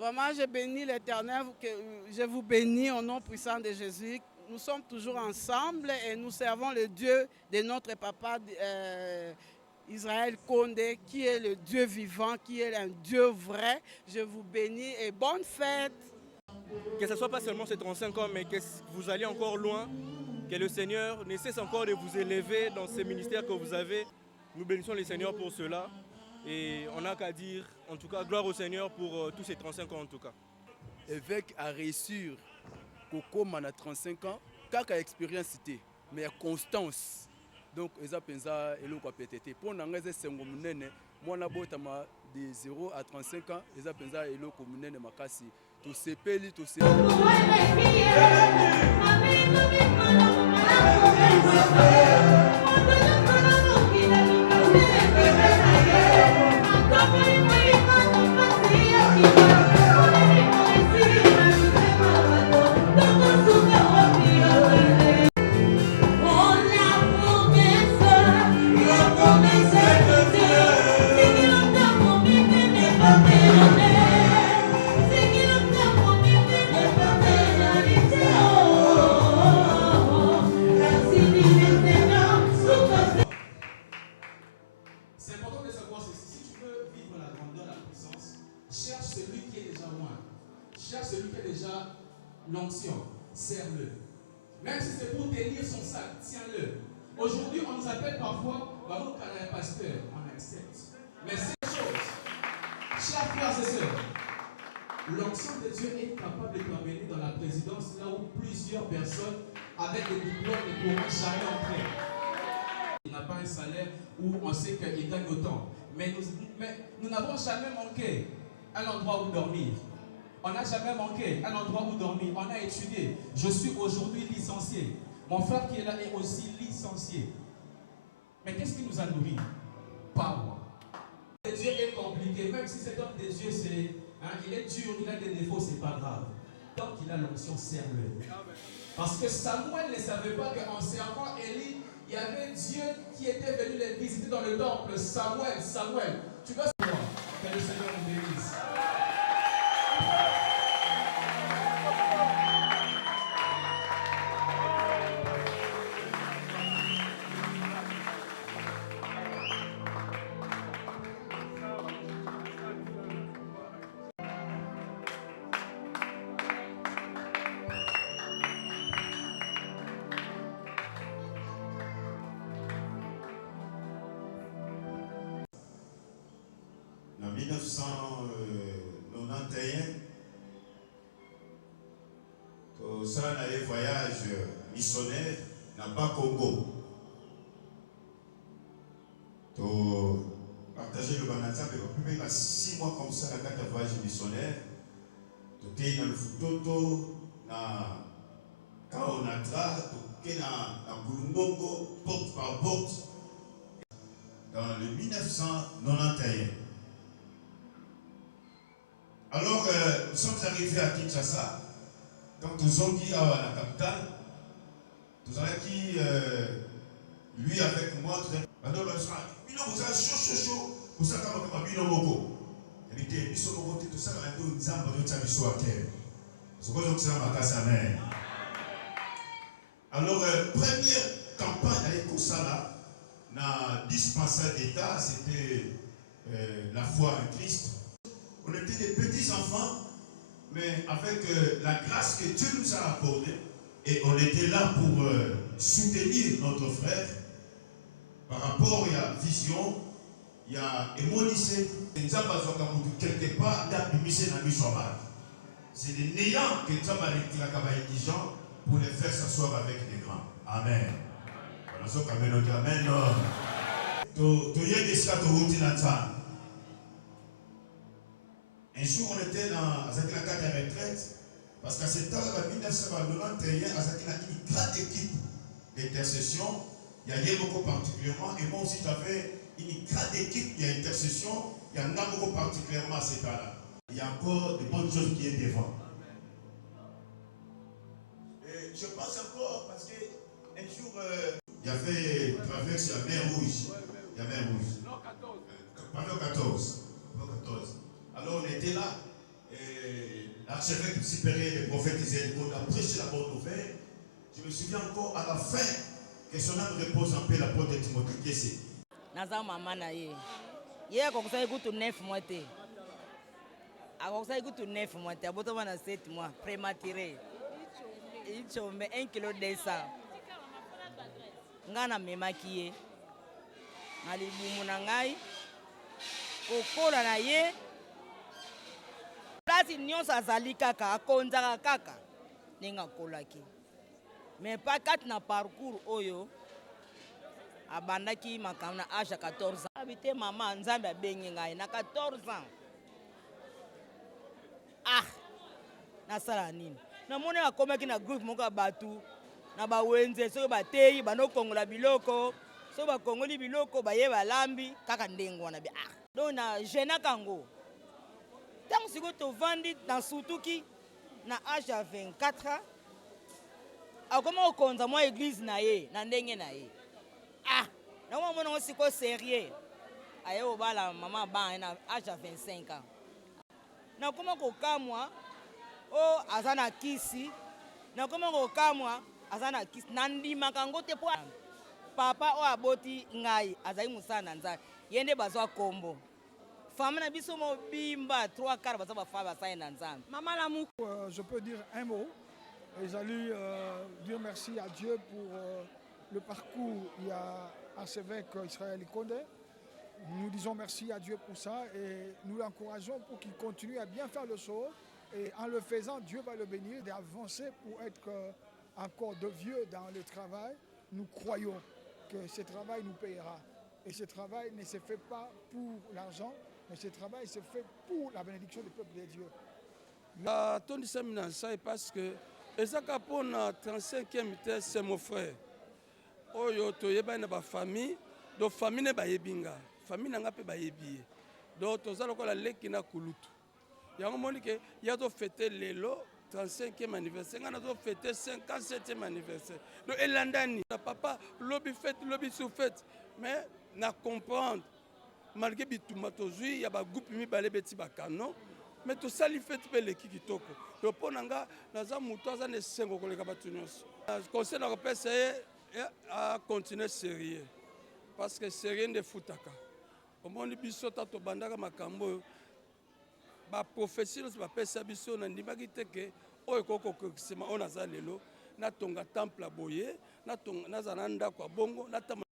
Vraiment, je bénis l'Éternel, je vous bénis au nom puissant de Jésus. Nous sommes toujours ensemble et nous servons le Dieu de notre papa Israël Condé, qui est le Dieu vivant, qui est un Dieu vrai. Je vous bénis et bonne fête. Que ce ne soit pas seulement ces 35 ans, mais que vous alliez encore loin, que le Seigneur ne cesse encore de vous élever dans ces ministères que vous avez. Nous bénissons le Seigneur pour cela. Et on n'a qu'à dire, en tout cas, gloire au Seigneur pour tous ces 35 ans en tout cas. Évêque a réussi Coco a 35 ans, kaka expérience cité, mais constance. Donc, eza penza eloko PTT. Pour n'engager sengo munene, moi na botama de 0 à 35 ans, eza penza eloko munene makasi. To sepeli, to sepeli. L'onction, serre-le. Même si c'est pour tenir son sac, tiens-le. Aujourd'hui, on nous appelle parfois Baruch Kanaya pasteur, on accepte. Mais cette chose, chers frères et sœurs, l'onction de Dieu est capable de t'amener dans la présidence là où plusieurs personnes avec des diplômes ne pourront jamais entrer. Il n'a pas un salaire où on sait qu'il gagne autant. Mais nous n'avons jamais manqué un endroit où dormir. On n'a jamais manqué un endroit où dormir. On a étudié. Je suis aujourd'hui licencié. Mon frère qui est là est aussi licencié. Mais qu'est-ce qui nous a nourris? Pas moi. Dieu est compliqué. Même si cet homme de Dieu, il est dur, il a des défauts, c'est pas grave. Tant qu'il a l'onction, serre-le. Parce que Samuel ne savait pas qu'en servant Élie, il y avait Dieu qui était venu les visiter dans le temple. Samuel, tu vas savoir que le Seigneur nous bénisse. En 1991, ça a un voyage missionnaire dans le Congo. Pour partager le Banata, mais 6 mois comme ça, dans un voyage missionnaire, tu es dans le Futoto, dans Kaonatra, tu es dans Bulungongo, porte par porte, dans le 1991. Alors, nous sommes arrivés à Kinshasa. Donc, nous sommes dit à la capitale. Nous avons dit, lui avec moi, nous avons dit, vous avez chaud. Vous avez dit, vous avez dit, tout ça, nous avons dit, alors, première campagne avec Koussala, dans 10 dispensaire d'État, c'était la foi en Christ. On était des petits enfants, mais avec la grâce que Dieu nous a accordée, et on était là pour soutenir notre frère par rapport à la vision, il y a émolissé, quelque part, c'est des néants que Dieu a les gens pour les faire s'asseoir avec les grands. Amen. Amen. Un jour, on était avec la carte de retraite, parce qu'à cette heure, en 1991, il y a une grande équipe d'intercession. Il y a beaucoup particulièrement, et moi aussi, j'avais une grande équipe d'intercession. Il y en a beaucoup particulièrement à cette heure-là. Il y a encore de bonnes choses qui sont devant. Et je pense encore, parce qu'un jour, il y avait traverse la mer Rouge. Il y a mer Rouge. Pavillon 14. Alors on était là, et archevêque supérieur des prophètes Israël, qu'on a prêché la bonne nouvelle. Je me souviens encore à la fin que son âme repose en paix, la porte de Timothée Kessé. Naza mama na ye. Ye akokusai kutu 9 mois te. Akokusai kutu 9 mois te. Aboto wana 7 mois prématuré. Ichombe 1 kilo 200. Ngana memaki ye. Na libumu na ngai. Kokola na ye. Place nyonso azali kaka akonzaka kaka ndenge akolaki. Mais pas kat na parcours oyo abandaki makambo na âge ya 14 ans. Habite mama nzambe abengi ngai na 14 ans. Ah, nasala nini? Namoni akomaki na groupe moko ya batu na bawenze soki bateyi banokongola biloko soki bakongoli biloko baye balambi kaka ndenge wana be. Ah, donc na jenaka yango ntango sikoyo tovandi na sutuki na âge ya 24 ans akoma kokonza mwa église na ye na ndenge na ye. Ah, nango monango sikoyo sérieux aye obala mama bana na âge ya 25 ans. Nakoma kokamwa o aza na kisi nakoma kokamwa aza na kisi nandimaka yango te po papa o aboti ngai azali mosala na nzambe ye nde bazwa kombo femme na biso mobimba 3/4 baza bafama basali na nzambe. Mama lamu. Je peux dire un mot. Et j'allais dire merci à Dieu pour le parcours. Il y a archevêque Israël Condé. Nous disons merci à Dieu pour ça et nous l'encourageons pour qu'il continue à bien faire les choses. Et en le faisant, Dieu va le bénir d'avancer pour être encore de vieux dans le travail. Nous croyons que ce travail nous payera. Et ce travail ne se fait pas pour l'argent, mais ce travail se fait pour la bénédiction du peuple de Dieu. La tonne de parce que ezaka pona 35e terre c'est mon frère. Oyo toyeba na ba famille, do famille ne ba yebinga. Famille nanga pe ba yebi. Donc tozala ko la leki na kulutu. Yango moni ke ya to fêter lelo 35e anniversaire, ngana to fêter 57e anniversaire. Donc elandani papa lobby fête, lobby sous fête, mais na comprendre malgré bituma tozui ya ba groupe mi balé beti bakano. Mais tout ça, il fait les kitoko. Le ponanga, nous avons tous les 5 ans. Le conseil européen, c'est à continuer sérieux. Parce que c'est rien de foutaka. Au moins, les bisota to bandaka makambo. Ba professionnels, ba pesa biso na ndimaki que oyo koko kokisema on azalelo na tonga temple boye na tonga na zananda kwa bongo na